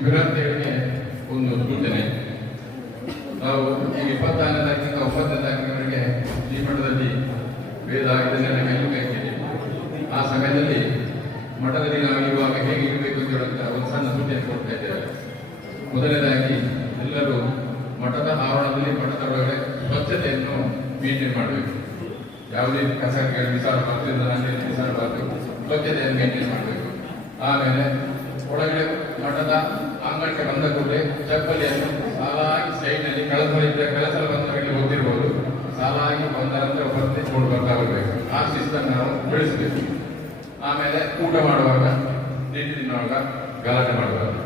ಶಿಬಿರಾರ್ಥಿಗಳಿಗೆ ಒಂದು ಸೂಚನೆ ನಾವು ಈ ಇಪ್ಪತ್ತಾರನೇ ತಾರೀಕಿಂದ ಒಂಬತ್ತನೇ ತಾರೀಕಿನವರೆಗೆ ಮಠದಲ್ಲಿ ವೇದ ಕಲಿಬೇಕಾಗಿದೆ ಆ ಸಮಯದಲ್ಲಿ ಮಠದಲ್ಲಿ ನಾವು ಇರುವಾಗ ಹೇಗೆ ಇರಬೇಕು ಅಂತ ಹೇಳುವಂತ ಒಂದು ಸಣ್ಣ ಸೂಚನೆ ಕೊಡ್ತಾ ಇದ್ದೇವೆ ಮೊದಲನೇದಾಗಿ, ಎಲ್ಲರೂ ಮಠದ ಆವರಣದಲ್ಲಿ, ಮಠದ ಒಳಗಡೆ ಸ್ವಚ್ಛತೆಯನ್ನು ಮೇಂಟೈನ್ ಮಾಡಬೇಕು. ಯಾವುದೇ ಕಸ ಬಿಸಾಡಬಾರ್ದು ನಾನೇ ಬಿಸಾಡಬಾರ್ದು, ಸ್ವಚ್ಛತೆಯನ್ನು ಮೇಂಟೈನ್ ಮಾಡಬೇಕು. ಆಮೇಲೆ ಒಳಗಡೆ ಮಠದ ಅಂಗಡಿಗೆ ಬಂದ ಕೂಡಲೇ ಚಪ್ಪಲಿಯನ್ನು ಸಾಲಾಗಿ ಸೈಡ್ನಲ್ಲಿ ಕಳಸಲಿದ್ದ ಕಳಸಲು ಬಂದವರಿಗೆ ಹೋಗಿರ್ಬೋದು ಸಾಲಾಗಿ ಒಬ್ಬರಂತೆ ನೋಡು ಬರ್ತಾ ಬರಬೇಕು ಆ ಶಿಸ್ತನ್ನು ನಾವು ಬೆಳೆಸಬೇಕು ಆಮೇಲೆ ಊಟ ಮಾಡುವಾಗ ತಿಂಡಿ ತಿನ್ನುವಾಗ ಗಲಾಟೆ ಮಾಡಬಾರ್ದು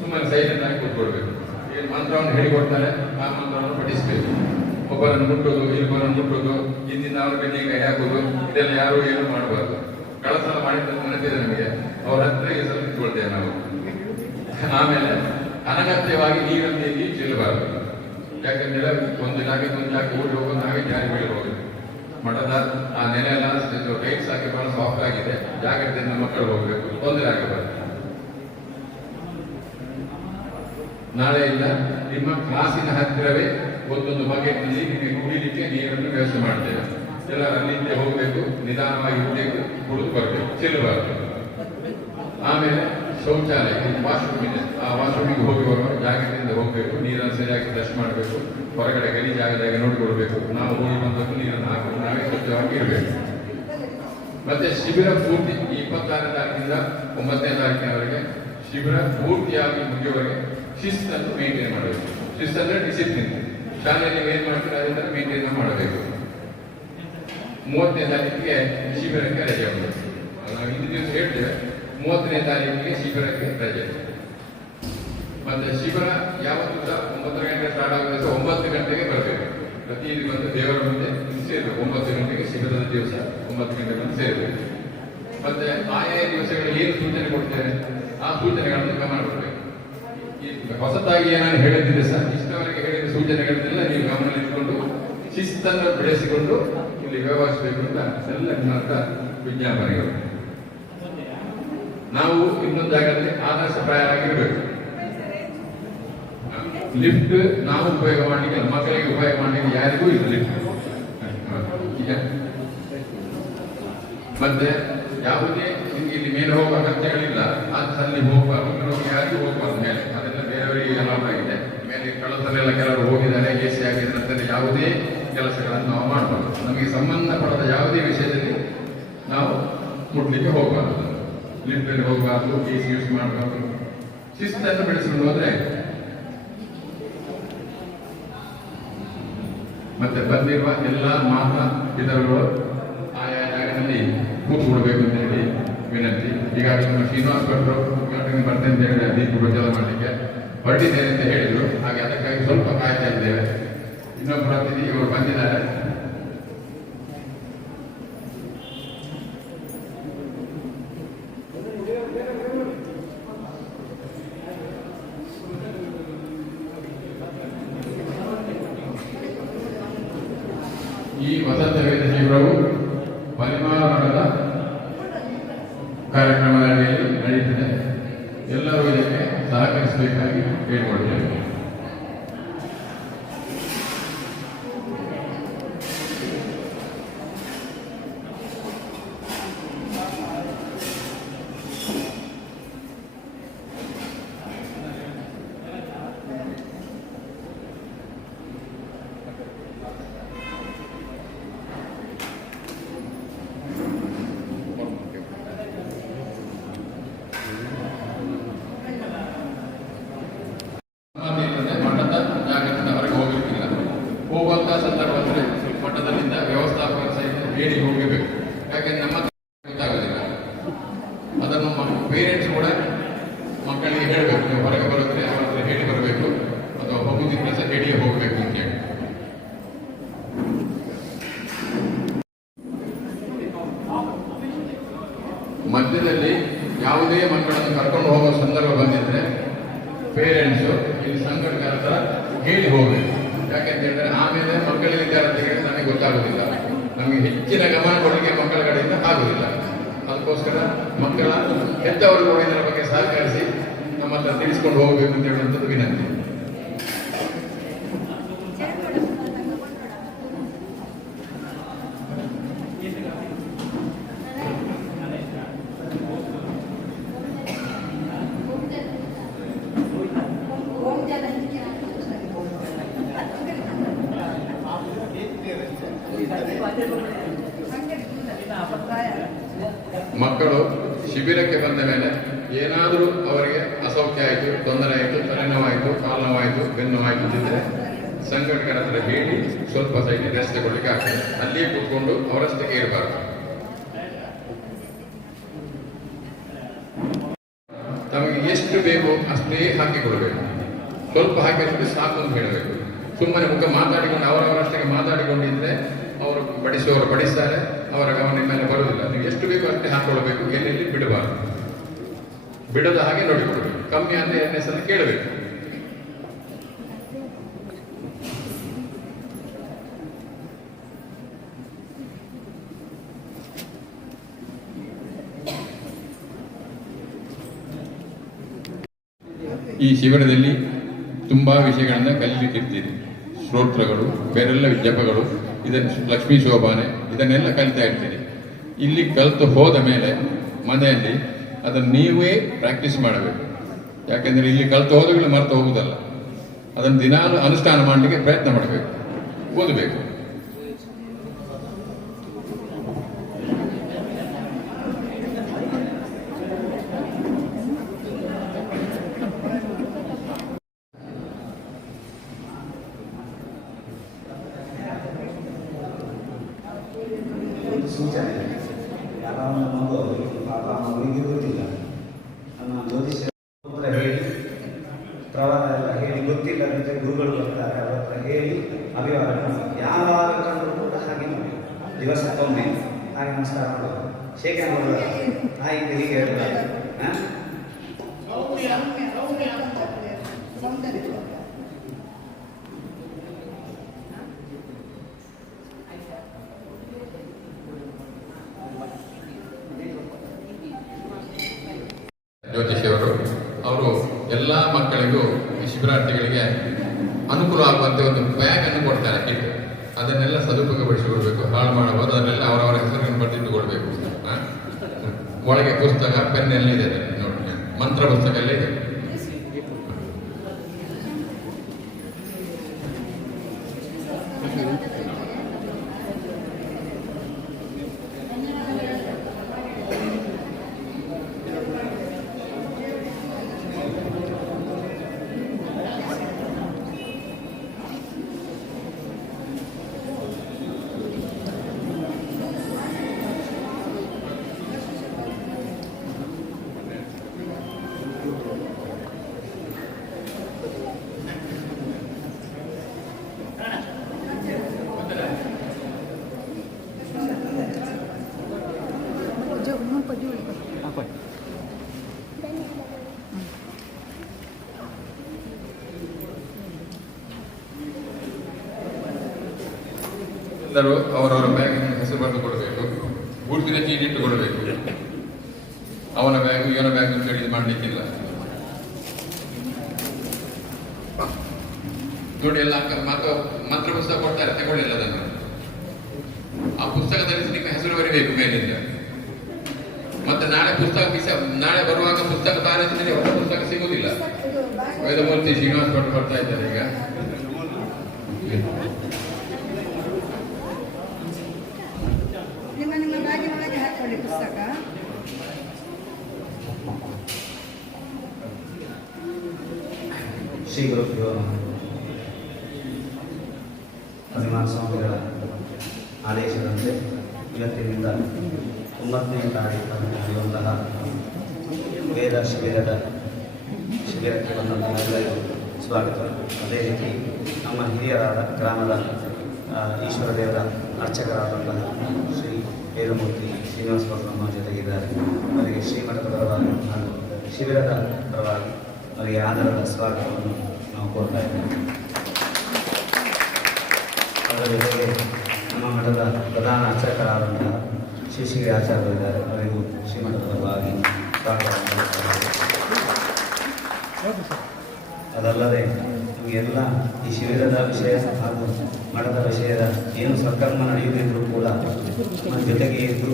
ಸುಮ್ಮನೆ ಆಗಿ ಕೂತ್ಕೊಳ್ಬೇಕು. ಏನು ಮಂತ್ರವನ್ನು ಹೇಳಿಕೊಡ್ತಾರೆ, ಆ ಮಂತ್ರವನ್ನು ಪಠಿಸಬೇಕು. ಒಬ್ಬರನ್ನು ಮುಟ್ಟೋದು ಇಬ್ಬರನ್ನು ಮುಟ್ಟೋದು, ಹಿಂದಿನ ಅವ್ರ ಕೈ ಹಾಕೋದು, ಇದೆಲ್ಲ ಯಾರು ಏನು ಮಾಡಬಾರ್ದು. ಕಳಸಲ ಮಾಡಿದ ನೆನಪಿದೆ ನಮಗೆ. ಅವರ ಹತ್ರ ಹೆಸರು ಇಟ್ಕೊಳ್ತೇವೆ ನಾವು. ಆಮೇಲೆ ಅನಗತ್ಯವಾಗಿ ನೀರಲ್ಲಿ ನೀರು ಚೆಲ್ಲಬಾರದು ಯಾಕಂದ್ರೆ ಒಂದು ಜಾಗಕ್ಕೆ ಒಂದು ಜಾಗ ಓಡಿ ಹೋಗೋ ನಾವೇ ಜಾರಿ ಬೀಳಬಹುದು ಮಠದ ಆ ನೆಲೆ ಎಲ್ಲ ಟೈಟ್ಸ್ ಹಾಕಿ ಬಹಳ ಸಾಫ್ಟ್ ಆಗಿದೆ. ಜಾಗ್ರತೆಯಿಂದ ಮಕ್ಕಳು ಹೋಗಬೇಕು. ತೊಂದರೆ ಆಗಬಾರದು. ನಾಳೆಯಿಂದ ನಿಮ್ಮ ಕ್ಲಾಸಿನ ಹತ್ತಿರವೇ ಒಂದೊಂದು ಬಕೆಟ್ನಲ್ಲಿ ನಿಮಗೆ ಕುಡಿಲಿಕ್ಕೆ ನೀರನ್ನು ವ್ಯವಸ್ಥೆ ಮಾಡ್ತೇವೆ. ಎಲ್ಲ ಅಲ್ಲಿಂದ ಹೋಗಬೇಕು, ನಿಧಾನವಾಗಿ ಹೋಗಬೇಕು ಕುಡಿದು ಬರಬೇಕು. ಚೆಲ್ಲಬಾರದು ಆಮೇಲೆ ಶೌಚಾಲಯ ವಾಶ್ರೂಮ್ ಇದೆ. ಆ ವಾಶ್ರೂಮಿಗೆ ಹೋಗಿ ಬರುವಾಗ ಜಾಗದಿಂದ ಹೋಗಬೇಕು, ನೀರನ್ನು ಸರಿಯಾಗಿ ಬ್ರಷ್ ಮಾಡಬೇಕು, ಹೊರಗಡೆ ಗಲಿ ಜಾಗದಾಗ ನೋಡಿಕೊಳ್ಬೇಕು. ನಾವು ಹೋಗಿ ಬಂದದ್ದು ನೀರನ್ನು ಹಾಕಿ ನಾವೇ ಸ್ವಚ್ಛವಾಗಿ ಇರಬೇಕು. ಮತ್ತೆ ಶಿಬಿರ ಪೂರ್ತಿ ಇಪ್ಪತ್ತಾರನೇ ತಾರೀಕಿಂದ ಒಂಬತ್ತನೇ ತಾರೀಕಿನವರೆಗೆ ಶಿಬಿರ ಪೂರ್ತಿಯಾಗಿ ಮುಗಿಯುವವರೆಗೆ ಶಿಸ್ತನ್ನು ಮೇಂಟೈನ್ ಮಾಡಬೇಕು. ಶಿಸ್ತಂದ್ರೆ ಡಿಸಿಪ್ಲಿನ್ ಶಾಲೆಯಲ್ಲಿ ಏನ್ ಮಾಡ್ತೀರಾ ಅದನ್ನ ಮೇಂಟೈನ್ ಮಾಡಬೇಕು. ಮೂವತ್ತನೇ ತಾರೀಕಿಗೆ ಶಿಬಿರಕ್ಕೆ ರಜೆ ಆಗಬೇಕು. ನಾವು ಹಿಂದಿನ ದಿವಸ ಹೇಳ್ತೇವೆ. ಮೂವತ್ತನೇ ತಾರೀಕಿಗೆ ಶಿಬಿರಕ್ಕೆ ರಜೆ ಮತ್ತೆ ಶಿಬಿರ ಯಾವತ್ತೂ ಸಹ ಒಂಬತ್ತು ಗಂಟೆ ಸ್ಟಾರ್ಟ್ ದಿವಸ ಒಂಬತ್ತು ಗಂಟೆಗೆ ಬರಬೇಕು. ಪ್ರತಿ ಬಂದು ದೇವರ ಮುಂದೆ ಸೇರಬೇಕು. ಒಂಬತ್ತು ಗಂಟೆಗೆ ಶಿಬಿರದ ದಿವಸ ಒಂಬತ್ತು ಗಂಟೆ ಬಂದು ಸೇರಬೇಕು. ಮತ್ತೆ ಆಯಾ ದಿವಸಗಳಲ್ಲಿ ಏನು ಸೂಚನೆ ಕೊಡ್ತೇವೆ? ಆ ಸೂಚನೆಗಳನ್ನು ಗಮನ ಕೊಡಬೇಕು ಹೊಸದಾಗಿ ಏನಾದ್ರು ಹೇಳುತ್ತಿದೆ ಸರ್ ಇಷ್ಟವರೆಗೆ ಹೇಳಿದ ಸೂಚನೆಗಳನ್ನೆಲ್ಲ ನೀವು ಗಮನದಲ್ಲಿಟ್ಟುಕೊಂಡು ಶಿಸ್ತನ್ನು ಬೆಳೆಸಿಕೊಂಡು ಇಲ್ಲಿ ವ್ಯವಹರಿಸಬೇಕು ಅಂತ ಎಲ್ಲ ವಿಜ್ಞಾಪನೆಗಳು. ನಾವು ಇನ್ನೊಂದು ಜಾಗದಲ್ಲಿ ಆದರ್ಶಪ್ರಾಯರಾಗಿರಬೇಕು ಲಿಫ್ಟ್ ನಾವು ಉಪಯೋಗ ಮಾಡಲಿಕ್ಕೆ ಮಕ್ಕಳಿಗೆ ಉಪಯೋಗ ಮಾಡಲಿಕ್ಕೆ ಯಾರಿಗೂ ಇಲ್ಲ ಮತ್ತೆ ಯಾವುದೇ ನಿಮ್ಗೆ ಇಲ್ಲಿ ಮೇಲೆ ಹೋಗುವ ಅಗತ್ಯಗಳಿಲ್ಲ ಅಲ್ಲಿ ಹೋಗುವ ಯಾರಿಗೂ ಹೋಗ್ಬಾರ್ದು ಮೇಲೆ. ಅದೆಲ್ಲ ಬೇರೆಯವರಿಗೆ ಅಲೌಟ್ ಆಗಿದೆ. ಮೇಲೆ ಕಳಸಲೆಲ್ಲ ಕೆಲವರು ಹೋಗಿದ್ದಾರೆ ಎ ಸಿ ಆಗಿದೆ ಅಂತಂದ್ರೆ ಯಾವುದೇ ಕೆಲಸಗಳನ್ನು ನಾವು ಮಾಡಬಾರ್ದು. ನಮಗೆ ಸಂಬಂಧಪಡದ ಯಾವುದೇ ವಿಷಯದಲ್ಲಿ ನಾವು ಮುಟ್ಲಿಕ್ಕೆ ಹೋಗಬಾರ್ದು. ಲಿಫ್ಟಲ್ಲಿ ಹೋಗಬಾರ್ದು ಕೆ ಸಿ ಯೂಸ್ ಮಾಡಬಾರ್ದು ಶಿಸ್ತನ್ನು ಬೆಳೆಸ್ಕೊಂಡು ಹೋದ್ರೆ? ಮತ್ತೆ ಬಂದಿರುವ ಎಲ್ಲ ಮಾತಾ ಪಿತರುಗಳು ಆಯಾ ಜಾಗದಲ್ಲಿ ಕೂತ್ಕೊಡ್ಬೇಕು ಅಂತ ಹೇಳಿ ವಿನಂತಿ. ಈಗಾಗಲೇ ನಮ್ಮ ಶ್ರೀನಿವಾಸ್ ಭಟ್ರು ಬರ್ತೇನೆ ಅಂತ ಹೇಳಿದ್ರೆ ದೀಪ ಪ್ರಚಾರ ಮಾಡಲಿಕ್ಕೆ ಹೊರಟಿದ್ದೇನೆ ಅಂತ ಹೇಳಿದ್ರು. ಹಾಗೆ ಅದಕ್ಕಾಗಿ ಸ್ವಲ್ಪ ಕಾಯ್ತಾ ಇದ್ದೇವೆ. ಇನ್ನೊಬ್ಬರು ಅತಿಥಿ ಇವರು ಬಂದಿದ್ದಾರೆ ಈ ವಸಂತ ವೇದ ಶಿಬಿರವು ಪರಿಮಾಣ ಮಠದ ಕಾರ್ಯಕ್ರಮದ ಅಡಿಯಲ್ಲಿ ನಡೆಯುತ್ತಿದೆ. ಎಲ್ಲರೂ ಇದಕ್ಕೆ ಸಹಕರಿಸಬೇಕಾಗಿ ಕೇಳಿಕೊಳ್ತೇವೆ. ಯಾಕೆಂದ್ರೆ ನಮ್ಮ ಗೊತ್ತಾಗೋದಿಲ್ಲ ಅದನ್ನು ಪೇರೆಂಟ್ಸ್ ಕೂಡ ಮಕ್ಕಳಿಗೆ ಹೇಳಬೇಕು ನೀವು ಹೊರಗೆ ಬರೋದ್ರೆ ಅವ್ರ ಹತ್ರ ಹೇಳಿ ಬರಬೇಕು ಅಥವಾ ಹೋಗುದಿದ್ರೆ ಸಹ ಹೇಳಿಯೇ ಹೋಗಬೇಕು ಅಂತ ಹೇಳಿ ಮಧ್ಯದಲ್ಲಿ ಯಾವುದೇ ಮಕ್ಕಳನ್ನು ಕರ್ಕೊಂಡು ಹೋಗೋ ಸಂದರ್ಭ ಬಂದಿದ್ರೆ ಪೇರೆಂಟ್ಸ್ ಇಲ್ಲಿ ಸಂಘಟನೆ ಹತ್ರ ಹೇಳಿ ಹೋಗಬೇಕು ಯಾಕೆಂತ ಹೇಳಿದ್ರೆ ಆಮೇಲೆ ಮಕ್ಕಳಿಗೆ ವಿದ್ಯಾರ್ಥಿಗಳಿಗೆ ನಮಗೆ ಗೊತ್ತಾಗುದಿಲ್ಲ ನಮಗೆ ಹೆಚ್ಚಿನ ಗಮನ ಕೊಡಲಿಕ್ಕೆ ಮಕ್ಕಳ ಕಡೆಯಿಂದ ಆಗುದಿಲ್ಲ ಅದಕ್ಕೋಸ್ಕರ ಮಕ್ಕಳ ಹೆತ್ತವರು ಕೂಡ ಇದರ ಬಗ್ಗೆ ಸಹಕರಿಸಿ ನಮ್ಮ ಹತ್ರ ತಿಳಿಸ್ಕೊಂಡು ಹೋಗಬೇಕು ಅಂತ ಹೇಳುವಂಥದ್ದು ವಿನಂತಿ ಮಕ್ಕಳು ಶಿಬಿರಕ್ಕೆ ಬಂದ ಮೇಲೆ ಏನಾದರೂ ಅವರಿಗೆ ಅಸೌಖ್ಯ ಆಯಿತು ತೊಂದರೆ ಆಯಿತು ತಲೆನೋವಾಯಿತು ನೋವಾಯಿತು ಬೆನ್ನು ಆಗಿದ್ದಿದ್ದರೆ ಸಂಘಟಕರ ಹತ್ರ ಹೇಳಿ ಸ್ವಲ್ಪ ಸೈಡ್ ರೆಸ್ಟ್ ತಗೊಳ್ಳಿಕ್ಕೆ ಆಗ್ತದೆ. ಅಲ್ಲಿಯೇ ಕೂತ್ಕೊಂಡು ಅವರಷ್ಟಕ್ಕೆ ಇರಬಾರ್ದು ತಮಗೆ ಎಷ್ಟು ಬೇಕೋ ಅಷ್ಟೇ ಹಾಕಿಕೊಳ್ಬೇಕು. ಸ್ವಲ್ಪ ಹಾಕಿದ್ರೆ ಸಾಕು ಅಂತ ಹೇಳಬೇಕು. ಸುಮ್ಮನೆ ಮುಖ ಮಾತಾಡಿಕೊಂಡು ಅವರವರಷ್ಟಕ್ಕೆ ಮಾತಾಡಿಕೊಂಡಿದ್ರೆ ಅವರು ಬಡಿಸುವವರು ಬಡಿಸ್ತಾರೆ, ಅವರ ಗಮನ ಮೇಲೆ ಬರುವುದಿಲ್ಲ. ನೀವು ಎಷ್ಟು ಬೇಕು ಅಷ್ಟೇ ಹಾಕೊಳ್ಬೇಕು ಎಲ್ಲೆಲ್ಲಿ ಬಿಡಬಾರ್ದು. ಬಿಡದ ಹಾಗೆ ನೋಡಿಕೊಳ್ಬೇಕು ಕಮ್ಮಿ ಅಂದ್ರೆ ಎರಡನೇ ಸಲ ಕೇಳಬೇಕು. ಈ ಶಿಬಿರದಲ್ಲಿ ತುಂಬಾ ವಿಷಯಗಳನ್ನ ಕಲಿಯುತ್ತಿರ್ತೀರಿ ಶ್ರೋತ್ರಗಳು ಬೇರೆಲ್ಲ ಜಪಗಳು ಇದನ್ನು ಲಕ್ಷ್ಮೀ ಶೋಭಾನೆ, ಇದನ್ನೆಲ್ಲ ಕಲಿತಾ ಇರ್ತೀರಿ. ಇಲ್ಲಿ ಕಲಿತು ಹೋದ ಮೇಲೆ ಮನೆಯಲ್ಲಿ ಅದನ್ನು ನೀವೇ ಪ್ರಾಕ್ಟೀಸ್ ಮಾಡಬೇಕು. ಯಾಕೆಂದರೆ ಇಲ್ಲಿ ಕಲಿತು ಹೋದಗಳು ಮರೆತು ಹೋಗುವುದಲ್ಲ. ಅದನ್ನು ದಿನಾಲು ಅನುಷ್ಠಾನ ಮಾಡಲಿಕ್ಕೆ ಪ್ರಯತ್ನ ಮಾಡಬೇಕು ಓದಬೇಕು ಒಂದು ಸೂಚನೆ ಯಾವ ಒಂದು ಮಗು ಪಾಪ ಆ ಮಗುವಿಗೆ ಗೊತ್ತಿಲ್ಲ ನಮ್ಮ ಜ್ಯೋತಿಷ್ಯ ಹತ್ರ ಹೇಳಿ ಪ್ರವಾಹ ಎಲ್ಲ ಹೇಳಿ ಗೊತ್ತಿಲ್ಲ ಅಂತ ಗುರುಗಳು ಬರ್ತಾರೆ ಅವರ ಹತ್ರ ಹೇಳಿ ಅಭಿವಾದ ಮಾಡಿ. ಯಾವಾಗ ಕಂಡು ಕೂಡ ಹಾಗೆ ಮಾಡಿ ದಿವಸಕ್ಕೊಮ್ಮೆ ಹಾಗೆ ನಮಸ್ಕಾರ ಮಾಡೋದು ಶೇಖರ ಮಾಡೋದು ತಾಯಿಯಿಂದ ಹೀಗೆ ಹೇಳ್ತಾರೆ ಹಾಂ ಜ್ಯೋತಿಷಿಯವರು ಅವರು ಎಲ್ಲ ಮಕ್ಕಳಿಗೂ ಶಿಬಿರಾರ್ಥಿಗಳಿಗೆ ಅನುಕೂಲ ಆಗುವಂತೆ ಒಂದು ಬ್ಯಾಗ್ ಅನ್ನು ಕೊಡ್ತಾರೆ ಕಿಟ್ ಅದನ್ನೆಲ್ಲ ಸದುಪಯೋಗಪಡಿಸಿಕೊಳ್ಬೇಕು, ಹಾಳು ಮಾಡಬಹುದು ಅದನ್ನೆಲ್ಲ ಅವರವರ ಹೆಸರನ್ನು ಬರೆದಿಟ್ಟುಕೊಳ್ಬೇಕು? ಒಳಗೆ ಪುಸ್ತಕ, ಪೆನ್ ಎಲ್ಲ ಇದೆ ನೋಡಿ ಮಂತ್ರ ಪುಸ್ತಕ ಎಲ್ಲ ಎಲ್ಲರೂ ಅವರವರ ಬ್ಯಾಗಿನ ಹೆಸರು ಬರೆದು ಕೊಡಬೇಕು. ಗುರುತಿನ ಚೀಟಿ ಇಟ್ಟುಕೊಳ್ಬೇಕು ಅವನ ಬ್ಯಾಗ್ ಇವನ ಬ್ಯಾಗ್ ಅಂತ ಮಾಡ್ಲಿಕ್ಕಿಲ್ಲ. ನೋಡಿ, ಎಲ್ಲ ಮಾತು ಮತ್ತು ಮಂತ್ರ ಪುಸ್ತಕ ಕೊಡ್ತಾರೆ ತಗೊಳ್ಳಿಲ್ಲ ಅದನ್ನು. ಆ ಪುಸ್ತಕದಲ್ಲಿ ನಿಮ್ಮ ಹೆಸರು ಬರಿಬೇಕು ಮೇಲಿಂದ. ಮತ್ತೆ ನಾಳೆ ಪುಸ್ತಕ ಬಿಸ ನಾಳೆ ಬರುವಾಗ ಪುಸ್ತಕ ಹೊಸ ಪುಸ್ತಕ ಸಿಗುವುದಿಲ್ಲ. ವೇದಮೂರ್ತಿ ಶ್ರೀನಿವಾಸ ಕೊಟ್ಟು ಬರ್ತಾ ಇದ್ದಾರೆ ಈಗ ನಿಮ್ಮ ನಿಮ್ಮ ಬ್ಯಾಗಿನೊಳಗೆ ಹಾಕೊಳ್ಳಿ ಪುಸ್ತಕ ಶ್ರೀ ಗುರುಭ್ಯೋ ನಮಃ. ಹನುಮಾನ್ ಸ್ವಾಮಿಗಳ ಆದೇಶದಂತೆ ಇವತ್ತಿನಿಂದ ಒಂಬತ್ತನೇ ತಾರೀಕು ನಡೆಯುವಂತಹ ವೇದ ಶಿಬಿರದ ಶಿಬಿರಕ್ಕೆ ಬಂದಂತಹ ಎಲ್ಲರಿಗೂ ಸ್ವಾಗತ ಅದೇ ರೀತಿ ನಮ್ಮ ಹಿರಿಯರಾದ ಗ್ರಾಮದ ಈಶ್ವರ ದೇವರ ಅರ್ಚಕರಾದಂತಹ ಶ್ರೀ ವೇದಮೂರ್ತಿ ಶ್ರೀನಿವಾಸ ನಮ್ಮ ಜೊತೆಗಿದ್ದಾರೆ ಅವರಿಗೆ ಶ್ರೀಮಠದ ಪರವಾಗಿ ಹಾಗೂ ಶಿಬಿರದ ಪರವಾಗಿ ಅವರಿಗೆ ಆಧಾರದ ಸ್ವಾಗತವನ್ನು ನಾವು ಕೊಡ್ತಾ ಇದ್ದೇವೆ ಅದರ ಜೊತೆಗೆ ನಮ್ಮ ಮಠದ ಪ್ರಧಾನ ಅರ್ಚಕರಾದಂತಹ ಶ್ರೀ ಶ್ರೀ ಆಚಾರ್ಯರು ಇದ್ದಾರೆ ಅವರಿಗೂ ಶ್ರೀಮಠದ ಪರವಾಗಿ. ಅದಲ್ಲದೆ ನಮಗೆಲ್ಲ ಈ ಶಿಬಿರದ ವಿಷಯ ಹಾಗೂ ಮಠದ ವಿಷಯದ ಏನು ಸತ್ಕರ್ಮ ನಡೆಯುತ್ತಿದ್ದರೂ ಕೂಡ ನಮ್ಮ ಜೊತೆಗೆ ಇದ್ದು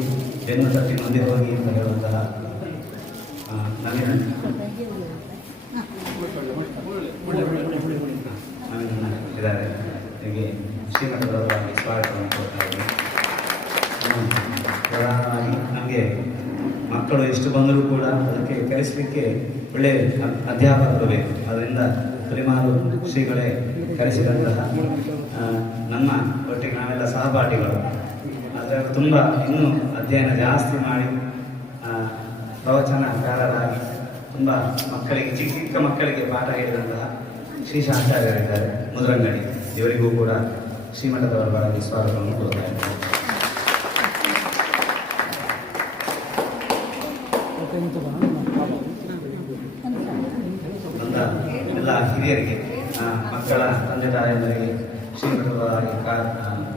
ಬೆನ್ನು ತಟ್ಟಿ ಮುಂದೆ ಹೋಗಿ ಅಂತ ಹೇಳುವಂತಹ ನವೀನ ಇದ್ದಾರೆ ಶ್ರೀಮಠದವರಾಗಿ ಸ್ವಾಗತವನ್ನು ಕೊಡ್ತಾ ಇದ್ದೀನಿ ನಮಗೆ ಮಕ್ಕಳು ಎಷ್ಟು ಬಂದರೂ ಕೂಡ ಅದಕ್ಕೆ ಕಲಿಸಲಿಕ್ಕೆ ಒಳ್ಳೆಯ ಅಧ್ಯಾಪಕರು ಬೇಕು. ಅದರಿಂದ ಪರಿಮಾರು ಶ್ರೀಗಳೇ ಕಲಿಸಿದಂತಹ ನಮ್ಮ ಒಟ್ಟಿಗೆ ನಾವೆಲ್ಲ ಸಹಪಾಠಿಗಳು. ಆದರೆ ತುಂಬ ಇನ್ನೂ ಅಧ್ಯಯನ ಜಾಸ್ತಿ ಮಾಡಿ ಪ್ರವಚನಕಾರರಾಗಿ ತುಂಬ ಮಕ್ಕಳಿಗೆ, ಚಿಕ್ಕ ಚಿಕ್ಕ ಮಕ್ಕಳಿಗೆ ಪಾಠ ಹೇಳಿದಂತಹ ಶ್ರೀ ಶಾಂತಾಚಾರ್ಯರಿದ್ದಾರೆ ಮುದ್ರಂಗಡಿ. ಇವರಿಗೂ ಕೂಡ ಶ್ರೀಮಠದವರ ಬಾರಿ ಸ್ವಾಗತವನ್ನು ಕೊಡ್ತಾ ಇದ್ದಾರೆ ಎಲ್ಲ ಹಿರಿಯರಿಗೆ ಮಕ್ಕಳ ತಂದೆ ತಾಯಂದರಿಗೆ ಶ್ರೀಮಠವಾಗಿ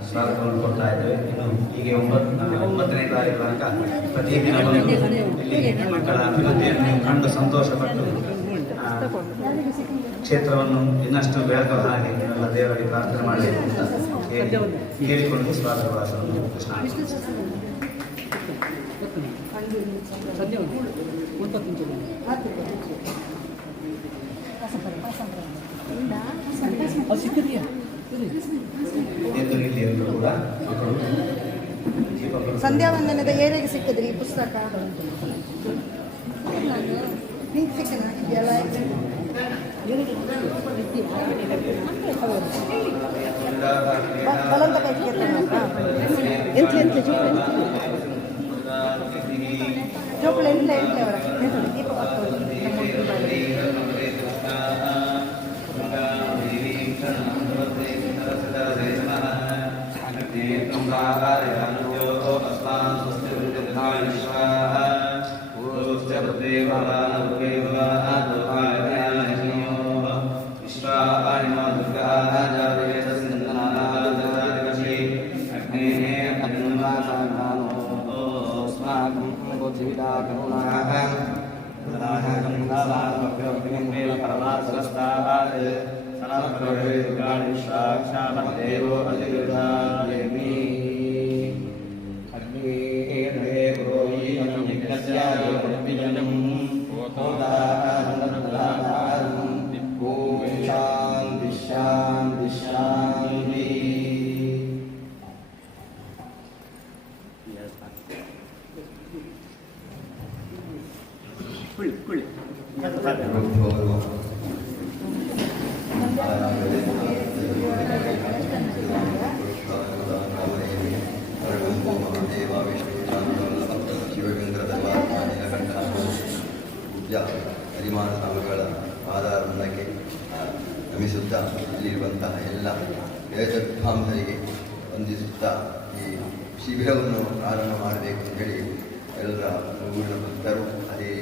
ಸ್ವಾಗತವನ್ನು ಕೊಡ್ತಾ ಇದ್ದೇವೆ. ಇನ್ನು ಹೀಗೆ ಒಂಬತ್ತು ಒಂಬತ್ತನೇ ತಾರೀಕು ತನಕ ಪ್ರತಿದಿನ ಬಂದು ಇಲ್ಲಿ ಮಕ್ಕಳ ಅಭಿವೃದ್ಧಿಯನ್ನು ಕಂಡು ಸಂತೋಷಪಟ್ಟು ಕ್ಷೇತ್ರವನ್ನು ಇನ್ನಷ್ಟು ಬೆಳೆದ ಹಾಗೆ ಎಲ್ಲ ದೇವರಿಗೆ ಪ್ರಾರ್ಥನೆ ಮಾಡಬೇಕು ಅಂತ ಕೇಳಿಕೊಂಡು ಸ್ವಾಗತ ಭಾಷಣವನ್ನು ಕೃಷ್ಣ ಎಂದು ಇಲ್ಲಿ ಎಲ್ಲರೂ ಕೂಡ ಮಕ್ಕಳು ದೀಪಗಳು ಸಂಧ್ಯಾ ವಂದನದ ಏರಿಗೆ ಸಿಕ್ಕಿದ್ರಿ ಈ ಪುಸ್ತಕ ನಿಂಗೆ ಸಿಕ್ಕನ ಇದೆಯಲ್ಲ ಬ- जीविता करुणाः करुणाः करुणाभागभ्योऽग्निमेव परमासुरस्तावात् सनः प्रवेदुकाणि साक्षामदेवो अधिकृताः ಹರಿಮಾನ ಸ್ವಾಮಿಗಳ ಪಾದಾರಂಭಕ್ಕೆ ನಮಿಸುತ್ತಾ ಇಲ್ಲಿರುವಂತಹ ಎಲ್ಲ ವಂದಿಸುತ್ತಾ ಈ ಶಿಬಿರವನ್ನು ಪ್ರಾರಂಭ ಮಾಡಬೇಕು ಅಂತ ಹೇಳಿ ಎಲ್ಲರ ಭಕ್ತರು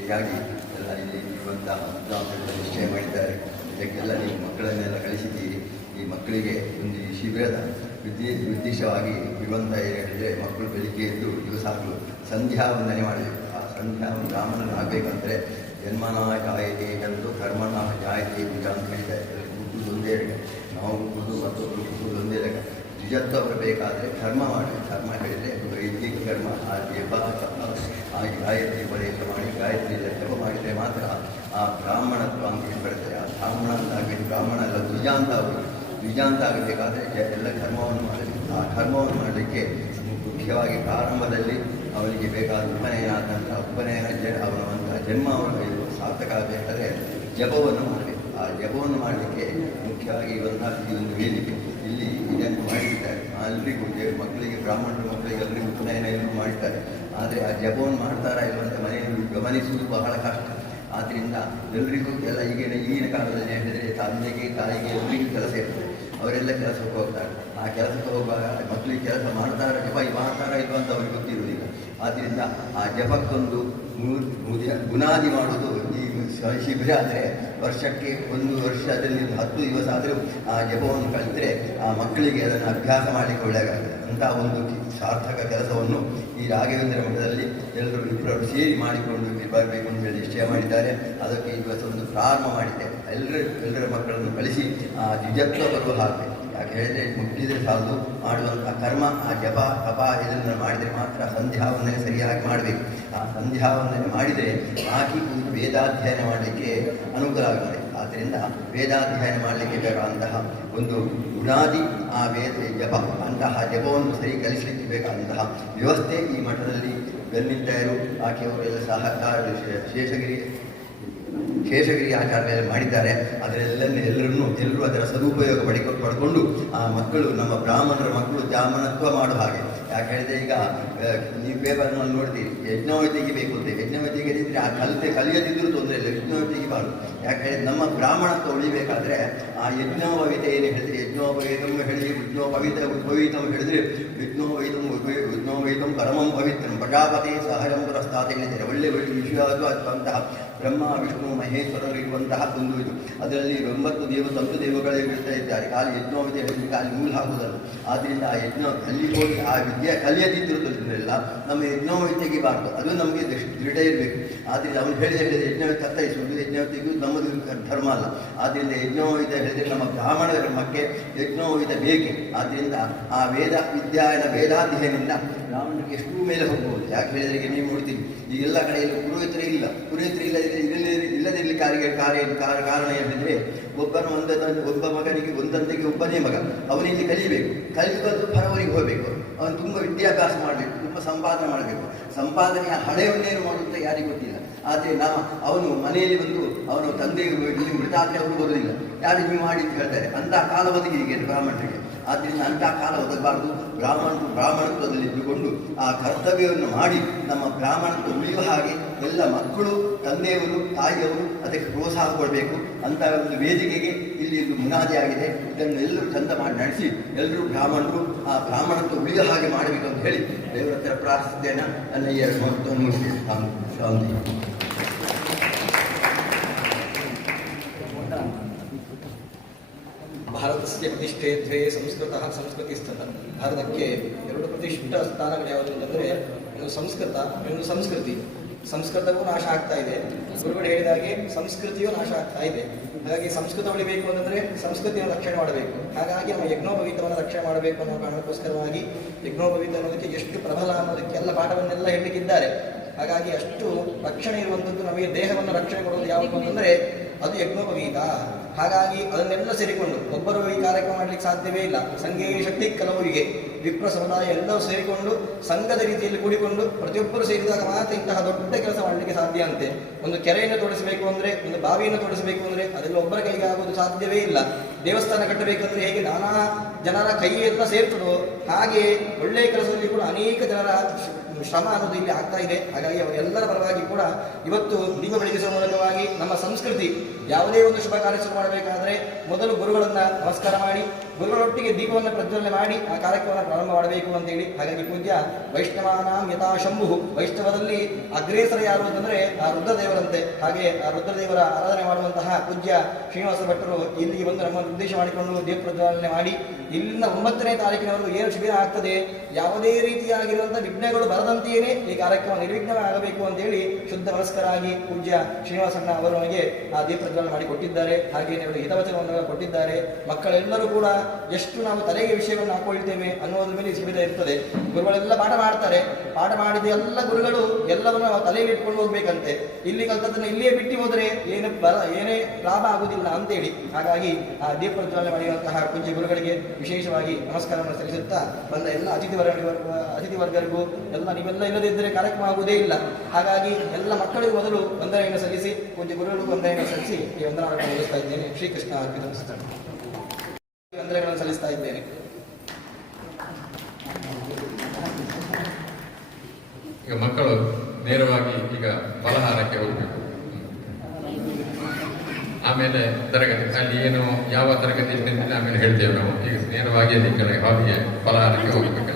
ರೀತಿಯಾಗಿ ಎಲ್ಲ ಇಲ್ಲಿ ಇರುವಂತಹ ವಿದ್ವಾಂಸರು ನಿಶ್ಚಯ ಮಾಡಿದ್ದಾರೆ. ಇದಕ್ಕೆಲ್ಲ ನೀವು ಮಕ್ಕಳನ್ನೆಲ್ಲ ಕಳಿಸಿದ್ದೀರಿ. ಈ ಮಕ್ಕಳಿಗೆ ಒಂದು ಈ ಶಿಬಿರದ ವಿದ್ಯೆ ಉದ್ದೇಶವಾಗಿ ಇರುವಂಥ ಹೇಳಿದರೆ ಮಕ್ಕಳು ಬೆಳಿಗ್ಗೆ ಎದ್ದು ಇದು ಸಾಕು. ಸಂಧ್ಯಾ ವಂದನೆ ಮಾಡಬೇಕು. ಆ ಸಂಧ್ಯಾ ಬ್ರಾಹ್ಮಣನಾಗಬೇಕಂದ್ರೆ ಜನ್ಮನ ಜಾಯತೆ ಎಂದು ಕರ್ಮನಾ ಜಾಯತೆ ಅಂತ ಹೇಳಿದ್ದಾರೆ. ಹುಟ್ಟುದು ಒಂದೇ ಲೆಕ್ಕ ನಾವು ಹುಟ್ಟುದು ಮತ್ತೊಬ್ಬರು ಹುಟ್ಟುದು ಒಂದೇ ಲೆಕ್ಕ ನಿಜತ್ವ ಬರಬೇಕಾದ್ರೆ ಕರ್ಮ ಮಾಡಬೇಕು ಕರ್ಮ ಹೇಳಿದರೆ ವೈದಿಕ ಕರ್ಮ ಆ ಜಪ ಆ ಗಾಯತ್ರಿ ಉಪದೇಶ ಮಾಡಿ, ಗಾಯತ್ರಿ ಎಲ್ಲ ಜಪ ಮಾಡಿದರೆ ಮಾತ್ರ ಆ ಬ್ರಾಹ್ಮಣತ್ವ ಅಂತ ಹೇಳಿ ಬರುತ್ತೆ. ಆ ಬ್ರಾಹ್ಮಣ ಅಂತ ಆಗಬೇಕು ಬ್ರಾಹ್ಮಣ ಅಲ್ಲ ದ್ವಿಜ ಅಂತ ದ್ವಿಜ ಅಂತ ಎಲ್ಲ ಕರ್ಮವನ್ನು ಮಾಡಬೇಕು. ಆ ಕರ್ಮವನ್ನು ಮಾಡಲಿಕ್ಕೆ ಮುಖ್ಯವಾಗಿ ಪ್ರಾರಂಭದಲ್ಲಿ ಅವನಿಗೆ ಬೇಕಾದ ಉಪನಯನ ಆದಂಥ ಉಪನಯನ ಜ, ಅವನ ಜನ್ಮ ಅವನು ಸಾರ್ಥಕ ಆಗಬೇಕಾದ್ರೆ ಜಪವನ್ನು ಮಾಡಬೇಕು. ಆ ಜಪವನ್ನು ಮಾಡಲಿಕ್ಕೆ ಮುಖ್ಯವಾಗಿ ಇರುವಂತಹ ಈ ಒಂದು ವೇದಿಕೆ ಇಲ್ಲಿ ಇದನ್ನು ಮಾಡಿರ್ತಾರೆ ಎಲ್ರಿಗೂ ಮಕ್ಕಳಿಗೆ, ಬ್ರಾಹ್ಮಣರು ಮಕ್ಕಳಿಗೆ ಎಲ್ಲರಿಗೂ ಉಪನಯನ ಎಲ್ಲರೂ ಮಾಡ್ತಾರೆ. ಆದರೆ ಆ ಜಪವನ್ನು ಮಾಡ್ತಾರಾ ಇಲ್ಲವಂತ ಮನೆಯಲ್ಲಿ ಗಮನಿಸುವುದು ಬಹಳ ಕಷ್ಟ. ಆದ್ದರಿಂದ ಎಲ್ಲರಿಗೂ ಎಲ್ಲ ಈಗಿನ ಈಗಿನ ಕಾಲದಲ್ಲಿ ಹೇಳಿದರೆ ತಂದೆಗೆ, ತಾಯಿಗೆ ಎಲ್ರಿಗೂ ಕೆಲಸ ಇರ್ತದೆ. ಅವರೆಲ್ಲ ಕೆಲಸಕ್ಕೆ ಹೋಗ್ತಾರೆ. ಆ ಕೆಲಸಕ್ಕೆ ಹೋಗುವಾಗ ಮಕ್ಕಳಿಗೆ ಕೆಲಸ ಮಾಡ್ತಾರ, ಜಪ ಮಾಡ್ತಾರ ಇಲ್ವಾ ಅಂತ ಅವ್ರಿಗೆ ಗೊತ್ತಿರುವುದಿಲ್ಲ. ಆದ್ದರಿಂದ ಆ ಜಪಕ್ಕೊಂದು ಮೂರ್ ಬುನಾದಿ ಮಾಡೋದು ಈ ಶಿಬಿರ ಆದರೆ ವರ್ಷಕ್ಕೆ ಒಂದು ವರ್ಷದಲ್ಲಿ ಹತ್ತು ದಿವಸ ಆದರೂ ಆ ಜಪವನ್ನು ಕಲಿತರೆ ಆ ಮಕ್ಕಳಿಗೆ ಅದನ್ನು ಅಭ್ಯಾಸ ಮಾಡಲಿಕ್ಕೆ ಒಳ್ಳೆಯದಾಗುತ್ತೆ ಒಂದು ಸಾರ್ಥಕ ಕೆಲಸವನ್ನು ಈ ರಾಘವೇಂದ್ರ ಮಠದಲ್ಲಿ ಎಲ್ಲರೂ ಇಬ್ಬರು ಸೇರಿ ಮಾಡಿಕೊಂಡು ಬರಬೇಕು ಅಂತ ಹೇಳಿ ನಿಶ್ಚಯ ಮಾಡಿದ್ದಾರೆ. ಅದಕ್ಕೆ ಇವತ್ತು ಒಂದು ಪ್ರಾರಂಭ ಮಾಡಿದ್ದೆ. ಎಲ್ಲರ ಎಲ್ಲರ ಮಕ್ಕಳನ್ನು ಕಳಿಸಿ ಆ ದ್ವಿಜತ್ವ ಬರುವ ಹಾಗೆ. ಯಾಕೆ ಹೇಳಿದರೆ ಮುಟ್ಟಿದರೆ ಸಾಲದು ಮಾಡುವಂಥ ಕರ್ಮ, ಆ ಜಪ, ತಪ ಇದನ್ನು ಮಾಡಿದರೆ ಮಾತ್ರ ಸಂಧ್ಯಾವಂದನೆ ಸರಿಯಾಗಿ ಮಾಡಬೇಕು. ಆ ಸಂಧ್ಯಾವಂದನೆ ಮಾಡಿದರೆ ಬಾಕಿ ಒಂದು ವೇದಾಧ್ಯಯನ ಮಾಡಲಿಕ್ಕೆ ಅನುಕೂಲ ಆಗುತ್ತದೆ ಆದ್ದರಿಂದ ವೇದಾಧ್ಯಯನ ಮಾಡಲಿಕ್ಕೆ ಬೇಕಾದಂತಹ ಒಂದು ಗುಣಾದಿ, ಆ ವೇದ, ಜಪ, ಅಂತಹ ಜಪವನ್ನು ಸರಿ ಕಲಿಸಲಿಕ್ಕೆ ಬೇಕಾದಂತಹ ವ್ಯವಸ್ಥೆ ಈ ಮಠದಲ್ಲಿ ಬೆನ್ನಿಟ್ಟರು ಆಕೆಯವರೆಲ್ಲ ಸಹಕಾರ ಶೇಷಗಿರಿ ಶೇಷಗಿರಿ ಆಚಾರ್ಯ ಮಾಡಿದ್ದಾರೆ. ಅದರೆಲ್ಲ ಎಲ್ಲರನ್ನೂ, ಎಲ್ಲರೂ ಅದರ ಸದುಪಯೋಗ ಪಡಿಕೊ, ಪಡ್ಕೊಂಡು ಆ ಮಕ್ಕಳು, ನಮ್ಮ ಬ್ರಾಹ್ಮಣರ ಮಕ್ಕಳು ಜಾಮನತ್ವ ಮಾಡುವ ಹಾಗೆ. ಯಾಕೆ ಹೇಳಿದ್ರೆ ಈಗ ನೀವು ಪೇಪರ್ನಲ್ಲಿ ನೋಡ್ತೀರಿ ಯಜ್ಞವೇ ತೆಗಿಬೇಕು ಅಂತ. ಯಜ್ಞವೇ ತೆಗೆದಿದ್ರೆ ಆ ಕಲಿತೆ ಕಲಿಯದಿದ್ದರೂ ತೊಂದರೆ ಇಲ್ಲ ಯಜ್ಞವೇ ತೆಗಿಬಾರ್ದು ಯಾಕೆ ಹೇಳಿದ್ರೆ ನಮ್ಮ ಬ್ರಾಹ್ಮಣತ್ವ ಉಳಿಬೇಕಾದ್ರೆ ಆ ಯಜ್ಞೋಪವಿತೆ ಏನು ಹೇಳಿದ್ರೆ? ಯಜ್ಞೋಪವೇತಮ್ ಹೇಳಿ ಯಜ್ಞೋಪವಿತ ಉದ್ಭವಿತಂ ಹೇಳಿದ್ರೆ. ಯಜ್ಞೋಪವೀತಂ ಉದ್ಭವಿ, ಯಜ್ಞೋಪವೀತಂ ಪರಮಂ ಪವಿತ್ರಂ. ಪ್ರಜಾಪತಿ ಸಹಜಂ ಪುರಸ್ತಾತ ಹೇಳಿದ್ದಾರೆ. ಒಳ್ಳೆ ಒಳ್ಳೆ ವಿಶ್ವಾಸವಂತಹ ಬ್ರಹ್ಮ, ವಿಷ್ಣು, ಮಹೇಶ್ವರರು ಇರುವಂತಹ ಒಂದು ಇದು. ಅದರಲ್ಲಿ ಒಂಬತ್ತು ದೇವ, ತಂತು ದೇವಗಳೇ ಇರ್ತಾ ಇದ್ದಾರೆ. ಖಾಲಿ ಯಜ್ಞೋಪತಿ ಹೇಳಿದ್ರೆ ಖಾಲಿ ಮೂಲ ಹಾಕುವುದಲ್ಲ ಆದ್ದರಿಂದ ಆ ಯಜ್ಞ ಅಲ್ಲಿ ಹೋಗಿ ಆ ವಿದ್ಯೆ ಕಲಿಯದಿದ್ದಿರುವುದರಿಂದ ನಮ್ಮ ಯಜ್ಞೋಪತಿಗೆ ಬಾರದು ಅದು ನಮಗೆ ದೃಢ ಇರಬೇಕು. ಆದ್ದರಿಂದ ಅವನು ಹೇಳಿದ ಹೇಳಿದ ಯಜ್ಞವೇ ತತ್ತೈಸುವುದು ಯಜ್ಞವತಿಗೂ ನಮ್ಮದು ಧರ್ಮ ಅಲ್ಲ. ಆದ್ದರಿಂದ ಯಜ್ಞೋಹಿತ ಹೇಳಿದರೆ ನಮ್ಮ ಬ್ರಾಹ್ಮಣ ಧರ್ಮಕ್ಕೆ ಯಜ್ಞೋಹಿತ ಬೇಕೆ? ಆದ್ದರಿಂದ ಆ ವೇದ, ವಿದ್ಯಾಯನ ವೇದಾಧ್ಯಯನದಿಂದ ಬ್ರಾಹ್ಮಣಕ್ಕೆ ಎಷ್ಟು ಮೇಲೆ ಹೋಗ್ಬೋದು ಯಾಕೆ ಹೇಳಿದರೆ ನೀವು ನೋಡ್ತೀವಿ ಈ ಎಲ್ಲ ಕಡೆಯಲ್ಲೂ ಪುರೋಹಿತರೇ ಇಲ್ಲ. ಪುರೋಹಿತರು ಇಲ್ಲದಿದ್ದರೆ ಇಲ್ಲದೆ ಇಲ್ಲದಿರಲಿ ಕಾರ್ಯ ಕಾರ್ಯ ಕಾರ- ಕಾರಣ ಏನೆಂದರೆ ಒಬ್ಬನು ಒಂದ ಒಬ್ಬ ಮಗನಿಗೆ ಒಂದಂತೆಗೆ ಒಬ್ಬನೇ ಮಗ. ಅವನಿಲ್ಲಿ ಕಲಿಬೇಕು. ಕಲಿತು ಪರವರಿಗೆ ಹೋಗಬೇಕು. ಅವನು ತುಂಬ ವಿದ್ಯಾಭ್ಯಾಸ ಮಾಡಬೇಕು, ತುಂಬ ಸಂಪಾದನೆ ಮಾಡಬೇಕು. ಸಂಪಾದನೆಯ ಹಳೆಯವನ್ನೇನು ಮಾಡುವಂತ ಯಾರಿಗೂ ಗೊತ್ತಿಲ್ಲ. ಆದರೆ ನಾ, ಅವನು ಮನೆಯಲ್ಲಿ ಬಂದು ಅವನು ತಂದೆಗೆ ಇಲ್ಲಿ ಮೃತಾದ್ರೆ ಬರುವುದಿಲ್ಲ ಯಾರು ನೀವು ಮಾಡಿ ಅಂತ ಹೇಳ್ತಾರೆ, ಅಂತಹ ಕಾಲ ಈಗ ಬ್ರಾಹ್ಮಣರಿಗೆ. ಆದ್ದರಿಂದ ಅಂತಹ ಕಾಲ ಒದಗಬಾರದು ಬ್ರಾಹ್ಮಣರು ಬ್ರಾಹ್ಮಣತ್ವದಲ್ಲಿ ಇದ್ದುಕೊಂಡು ಆ ಕರ್ತವ್ಯವನ್ನು ಮಾಡಿ ನಮ್ಮ ಬ್ರಾಹ್ಮಣತ್ವ ಉಳಿಯುವ ಹಾಗೆ ಎಲ್ಲ ಮಕ್ಕಳು, ತಂದೆಯವರು, ತಾಯಿಯವರು ಅದಕ್ಕೆ ಪ್ರೋತ್ಸಾಹ ಕೊಡಬೇಕು ಅಂತ ಒಂದು ವೇದಿಕೆಗೆ ಇಲ್ಲಿ ಇದು ಮುನಾದಿ ಆಗಿದೆ. ಇದನ್ನು ಎಲ್ಲರೂ ಚಂದ ಮಾಡಿ ನಡೆಸಿ, ಎಲ್ಲರೂ ಬ್ರಾಹ್ಮಣರು ಆ ಬ್ರಾಹ್ಮಣತ್ವ ಉಳಿಯುವ ಹಾಗೆ ಮಾಡಬೇಕು ಅಂತ ಹೇಳಿ ದೇವರ ಹತ್ರ ಪ್ರಾರ್ಥಿಸ್ತೇನೆ ನನ್ನ ಈ ಎರಡು ಶಾಂತಿ. ಭಾರತಸ್ಯ ಪ್ರತಿಷ್ಠೆ ದ್ವೇ ಸಂಸ್ಕೃತ ಸಂಸ್ಕೃತಿಸ್ತದ ಭಾರತಕ್ಕೆ ಎರಡು ಪ್ರತಿಷ್ಠಿತ ಸ್ಥಾನಗಳು ಯಾವುದು ಅಂತಂದರೆ, ಒಂದು ಸಂಸ್ಕೃತ ಒಂದು ಸಂಸ್ಕೃತಿ. ಸಂಸ್ಕೃತವೂ ನಾಶ ಆಗ್ತಾ ಇದೆ. ಗುರುಗಳು ಹೇಳಿದ ಹಾಗೆ ಸಂಸ್ಕೃತಿಯೂ ನಾಶ ಆಗ್ತಾ ಇದೆ. ಹಾಗಾಗಿ ಸಂಸ್ಕೃತ ಉಳಿಬೇಕು ಅಂತಂದರೆ ಸಂಸ್ಕೃತಿಯನ್ನು ರಕ್ಷಣೆ ಮಾಡಬೇಕು. ಹಾಗಾಗಿ ನಾವು ಯಜ್ಞೋಪವೀತವನ್ನು ರಕ್ಷಣೆ ಮಾಡಬೇಕು ಅನ್ನೋ ಕಾರಣಕ್ಕೋಸ್ಕರವಾಗಿ ಯಜ್ಞೋಪವೀತ ಅನ್ನೋದಕ್ಕೆ ಎಷ್ಟು ಪ್ರಬಲ ಅನ್ನೋದಕ್ಕೆಲ್ಲ ಪಾಠವನ್ನೆಲ್ಲ ಹೇಳಲಿಕ್ಕಿದ್ದಾರೆ. ಹಾಗಾಗಿ ಅಷ್ಟು ರಕ್ಷಣೆ ಇರುವಂಥದ್ದು ನಮಗೆ ದೇಹವನ್ನು ರಕ್ಷಣೆ ಕೊಡೋದು ಯಾವುದು ಅಂತಂದರೆ, ಅದು ಯಜ್ಞೋಪವೀತ. ಹಾಗಾಗಿ ಅದನ್ನೆಲ್ಲ ಸೇರಿಕೊಂಡು ಒಬ್ಬರು ಈ ಕಾರ್ಯಕ್ರಮ ಮಾಡಲಿಕ್ಕೆ ಸಾಧ್ಯವೇ ಇಲ್ಲ. ಸಂಘೀಯ ಶಕ್ತಿ ಕೆಲವರಿಗೆ ವಿಪ್ರ ಸಮುದಾಯ ಎಲ್ಲರೂ ಸೇರಿಕೊಂಡು ಸಂಘದ ರೀತಿಯಲ್ಲಿ ಕೂಡಿಕೊಂಡು ಪ್ರತಿಯೊಬ್ಬರು ಸೇರಿದಾಗ ಮಾತ್ರ ಇಂತಹ ದೊಡ್ಡ ಕೆಲಸ ಮಾಡಲಿಕ್ಕೆ ಸಾಧ್ಯ ಅಂತೆ. ಒಂದು ಕೆರೆಯನ್ನು ತೋಡಿಸಬೇಕು ಅಂದ್ರೆ, ಒಂದು ಬಾವಿಯನ್ನು ತೋಡಿಸಬೇಕು ಅಂದ್ರೆ ಅದೆಲ್ಲ ಒಬ್ಬರ ಕೈಗೆ ಆಗೋದು ಸಾಧ್ಯವೇ ಇಲ್ಲ. ದೇವಸ್ಥಾನ ಕಟ್ಟಬೇಕಂದ್ರೆ ಹೇಗೆ ನಾನಾ ಜನರ ಕೈ ಎಲ್ಲ ಸೇರ್ತದೋ ಹಾಗೆ ಒಳ್ಳೆಯ ಕೆಲಸದಲ್ಲಿ ಕೂಡ ಅನೇಕ ಜನರ ಶ್ರಮ ಅನ್ನೋದು ಇಲ್ಲಿ ಆಗ್ತಾ ಇದೆ. ಹಾಗಾಗಿ ಅವರೆಲ್ಲರ ಪರವಾಗಿ ಕೂಡ ಇವತ್ತು ದೀಪ ಬೆಳಗಿಸುವ ಮೂಲಕವಾಗಿ ನಮ್ಮ ಸಂಸ್ಕೃತಿ ಯಾವುದೇ ಒಂದು ಶುಭ ಕಾರ್ಯ ಶುರು ಮಾಡಬೇಕಾದ್ರೆ ಮೊದಲು ಗುರುಗಳನ್ನ ನಮಸ್ಕಾರ ಮಾಡಿ ಗುರುಗಳೊಟ್ಟಿಗೆ ದೀಪವನ್ನು ಪ್ರಜ್ವಲನೆ ಮಾಡಿ, ಆ ಕಾರ್ಯಕ್ರಮವನ್ನು ಪ್ರಾರಂಭ ಮಾಡಬೇಕು ಅಂತೇಳಿ. ಹಾಗಾಗಿ ಪೂಜ್ಯ, ವೈಷ್ಣವಾನಾಂ ಯಥಾ ಶಂಭು. ವೈಷ್ಣವದಲ್ಲಿ ಅಗ್ರೇಸರ ಯಾರು ಅಂತಂದ್ರೆ ಆ ರುದ್ರದೇವರಂತೆ. ಹಾಗೆ ಆ ರುದ್ರದೇವರ ಆರಾಧನೆ ಮಾಡುವಂತಹ ಪೂಜ್ಯ ಶ್ರೀನಿವಾಸ ಭಟ್ಟರು ಇಲ್ಲಿಗೆ ಬಂದು ನಮ್ಮನ್ನು ಉದ್ದೇಶ ಮಾಡಿಕೊಂಡು ದೀಪ ಪ್ರಜ್ವಲನೆ ಮಾಡಿ. ಇಲ್ಲಿಂದ ಒಂಬತ್ತನೇ ತಾರೀಕಿನವರೆಗೂ ಏನು ಶಿಬಿರ ಆಗ್ತದೆ. ಯಾವುದೇ ರೀತಿಯಾಗಿರುವಂತಹ ವಿಘ್ನಗಳು ಬರದಂತೆಯೇ ಈ ಕಾರ್ಯಕ್ರಮ ನಿರ್ವಿಘ್ನವಾಗಬೇಕು ಅಂತೇಳಿ ಶುದ್ಧ ಮನಸ್ಕರಾಗಿ ಪೂಜ್ಯ ಶ್ರೀನಿವಾಸಣ್ಣ ಅವರು ಆ ದೀಪ ಪ್ರಜ್ವಲನೆ ಮಾಡಿ ಕೊಟ್ಟಿದ್ದಾರೆ ಹಾಗೆಯೇ ಅವರು ಹಿತವಚನವನ್ನು ಕೊಟ್ಟಿದ್ದಾರೆ. ಮಕ್ಕಳೆಲ್ಲರೂ ಕೂಡ ಎಷ್ಟು ನಾವು ತಲೆಗೆ ವಿಷಯವನ್ನು ಹಾಕೊಳ್ತೇವೆ ಅನ್ನೋದ್ರ ಮೇಲೆ ಸೀಮಿತ ಇರ್ತದೆ. ಗುರುಗಳೆಲ್ಲ ಪಾಠ ಮಾಡ್ತಾರೆ. ಪಾಠ ಮಾಡಿದ ಎಲ್ಲ ಗುರುಗಳು ಎಲ್ಲವನ್ನು ತಲೆಗೆ ಇಟ್ಕೊಂಡು ಹೋಗ್ಬೇಕಂತೆ. ಇಲ್ಲಿ ಕಲ್ತದನ್ನು ಇಲ್ಲಿಯೇ ಬಿಟ್ಟು ಹೋದರೆ ಏನು ಬರ ಏನೇ ಲಾಭ ಆಗುವುದಿಲ್ಲ ಅಂತೇಳಿ. ಹಾಗಾಗಿ ಆ ದೀಪ ಪ್ರಜ್ವಲನೆ ಮಾಡಿರುವಂತಹ ಪೂಜ್ಯ ಗುರುಗಳಿಗೆ ವಿಶೇಷವಾಗಿ ನಮಸ್ಕಾರವನ್ನು ಸಲ್ಲಿಸುತ್ತಾ ಬಂದ ಎಲ್ಲ ಅತಿಥಿ ವರ್ಗ, ಅತಿಥಿ ವರ್ಗರಿಗೂ ಎಲ್ಲ ನೀವೆಲ್ಲ ಇಲ್ಲದಿದ್ದರೆ ಕಾರ್ಯಕ್ರಮ ಆಗುವುದೇ ಇಲ್ಲ. ಹಾಗಾಗಿ ಎಲ್ಲ ಮಕ್ಕಳಿಗೂ ಮೊದಲು ವಂದನೆಯನ್ನು ಸಲ್ಲಿಸಿ, ಪೂಜ್ಯ ಗುರುಗಳಿಗೂ ವಂದನೆಯನ್ನು ಸಲ್ಲಿಸಿ ಈ ವಂದನಾವನ್ನು ಮುಗಿಸ್ತಾ ಶ್ರೀಕೃಷ್ಣ ಅರ್ಪಿತ ವಂದನೆಗಳನ್ನು ಸಲ್ಲಿಸ್ತಾ ಇದ್ದೇನೆ. ಈಗ ಮಕ್ಕಳು ನೇರವಾಗಿ ಈಗ ಫಲಹಾರಕ್ಕೆ ಹೋಗಬೇಕು. ಆಮೇಲೆ ತರಗತಿ, ಅಲ್ಲಿ ಏನು ಯಾವ ತರಗತಿ ಆಮೇಲೆ ಹೇಳ್ತೇವೆ ನಾವು. ಈಗ ನೇರವಾಗಿ ಅದಕ್ಕೆ ಹಾಲಿಗೆ ಫಲಹಾರಕ್ಕೆ ಹೋಗ್ಬೇಕಲ್ಲ